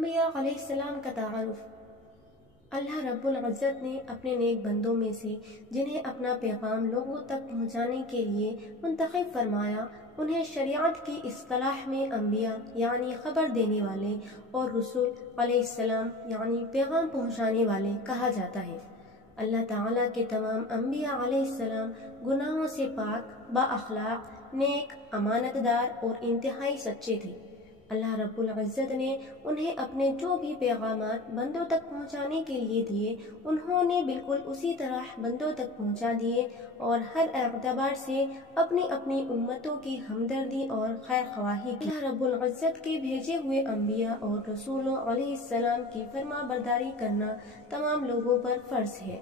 अंबिया अलैहिस्सलाम का तारुफ। अल्लाह रब्बुल इज़्ज़त ने अपने नेक बंदों में से जिन्हें अपना पैगाम लोगों तक पहुँचाने के लिए मुंतखब फरमाया, उन्हें शरीयत की इस्तिलाह में अंबिया यानी खबर देने वाले और रसूल अलैहिस्सलाम यानी पैगाम पहुँचाने वाले कहा जाता है। अल्लाह ताला के तमाम अंबिया अलैहिस्सलाम गुनाहों से पाक, बाअखलाक, नेक, अमानतदार और इंतहाई सच्चे थे। अल्लाह रब्बुल इज़्ज़त ने उन्हें अपने जो भी पैगामात बंदों तक पहुँचाने के लिए दिए, उन्होंने बिल्कुल उसी तरह बंदों तक पहुँचा दिए और हर एतबार से अपनी अपनी उम्मतों की हमदर्दी और खैर ख्वाही की। अल्लाह रब्बुल इज़्ज़त के भेजे हुए अंबिया और रसूलों अलैहिस्सलाम की फरमाबरदारी करना तमाम लोगों पर फ़र्ज है।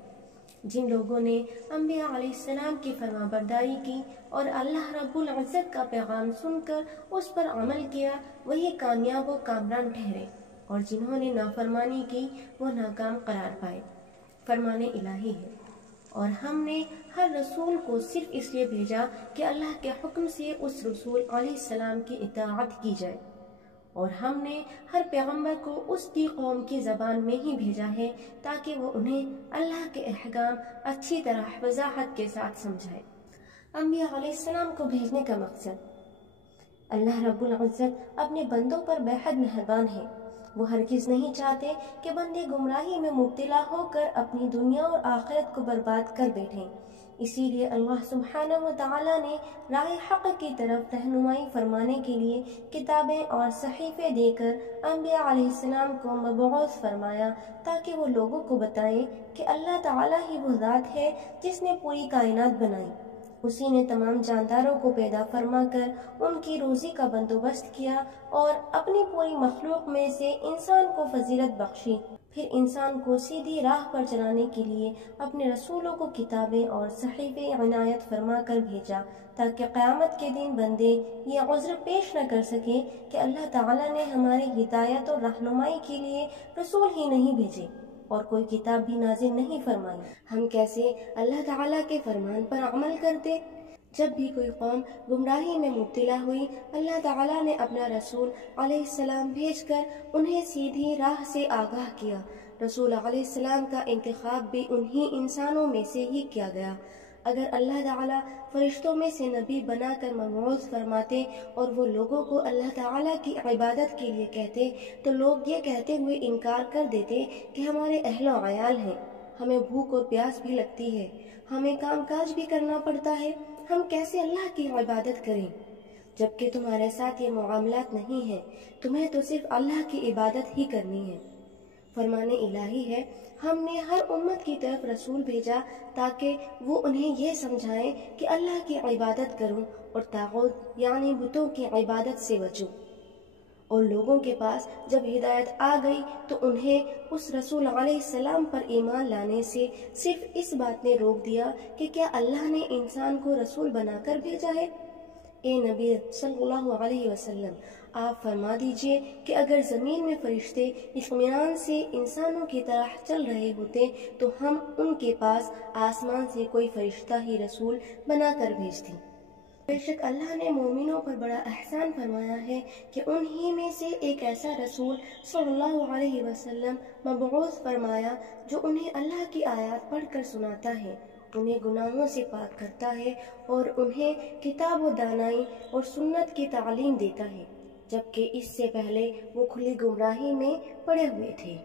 जिन लोगों ने अंबिया अलैहिस्सलाम की फरमाबरदारी की और अल्लाह रब्बुल इज़्ज़त का पैगाम सुनकर उस पर अमल किया, वही कामयाब व कामरान ठहरे, और जिन्होंने नाफरमानी की वो नाकाम करार पाए। फरमाने इलाही है, और हमने हर रसूल को सिर्फ इसलिए भेजा कि अल्लाह के हुक्म से उस रसूल अलैहिस्सलाम की इताअत की जाए, और हमने हर पैगंबर को उसकी कौम की ज़बान में ही भेजा है ताकि वो उन्हें अल्लाह के अहकाम अच्छी तरह वजाहत के साथ समझाए। अंबिया अलैहिस्सलाम को भेजने का मकसद, अल्लाह रब्बुल इज़्ज़त अपने बंदों पर बेहद मेहरबान है। वो हरगिज़ नहीं चाहते कि बंदे गुमराही में मुब्तला होकर अपनी दुनिया और आखिरत को बर्बाद कर बैठें। इसीलिए अल्लाह सुब्हानहु व तआला ने राह हक़ की तरफ रहनुमाई फरमाने के लिए किताबें और सहीफ़े देकर अंबिया अलैहिस्सलाम को मबऊस फरमाया ताकि वो लोगों को बताएं कि अल्लाह ताला ही वो ज़ात है जिसने पूरी कायनात बनाई। उसी ने तमाम जानदारों को पैदा फरमा कर उनकी रोज़ी का बंदोबस्त किया और अपनी पूरी मखलूक में से इंसान को फजीलत बख्शी। फिर इंसान को सीधी राह पर चलाने के लिए अपने रसूलों को किताबें और सहीफ़े इनायत फरमा कर भेजा ताकि क़यामत के दिन बंदे ये उज़्र पेश न कर सके कि अल्लाह ताला ने हमारी हिदायत और रहनुमाई के लिए रसूल ही नहीं भेजे और कोई किताब भी नाज़िल नहीं फरमाई। हम कैसे अल्लाह ताला के फरमान पर अमल करते। जब भी कोई कौम गुमराही में मुब्तला हुई, अल्लाह ताला ने अपना रसूल अलैहिस्सलाम भेजकर उन्हें सीधी राह से आगाह किया। रसूल अलैहिस्सलाम का इंतखाब भी उन्हीं इंसानों में से ही किया गया। अगर अल्लाह ताला फरिश्तों में से नबी बनाकर मबऊस फरमाते और वो लोगों को अल्लाह ताला की इबादत के लिए कहते, तो लोग ये कहते हुए इनकार कर देते कि हमारे अहलो अयाल हैं, हमें भूख और प्यास भी लगती है, हमें कामकाज भी करना पड़ता है, हम कैसे अल्लाह की इबादत करें, जबकि तुम्हारे साथ ये मामलात नहीं है, तुम्हें तो सिर्फ अल्लाह की इबादत ही करनी है। फरमाने इलाही है, हमने हर उम्मत की तरफ रसूल भेजा ताकि वो उन्हें यह समझाएं कि अल्लाह की इबादत करूं और तागूत यानी बुतों की इबादत से बचूं। और लोगों के पास जब हिदायत आ गई तो उन्हें उस रसूल अलैहिस्सलाम पर ईमान लाने से सिर्फ इस बात ने रोक दिया कि क्या अल्लाह ने इंसान को रसूल बनाकर भेजा है। ए नबी सल्लल्लाहु अलैहि वसल्लम, आप फरमा दीजिए कि अगर ज़मीन में फरिश्ते इत्मीनान से इंसानों की तरह चल रहे होते तो हम उनके पास आसमान से कोई फरिश्ता ही रसूल बनाकर भेजते। बेशक अल्लाह ने मोमिनों पर बड़ा एहसान फरमाया है कि उन्हीं में से एक ऐसा रसूल सल्लल्लाहु अलैहि वसल्लम मबऊस फरमाया जो उन्हें अल्लाह की आयत पढ़कर सुनाता है, उन्हें गुनाहों से पाक करता है और उन्हें किताब व दानाई और सुन्नत की तालीम देता है, जबकि इससे पहले वो खुली गुमराही में पड़े हुए थे।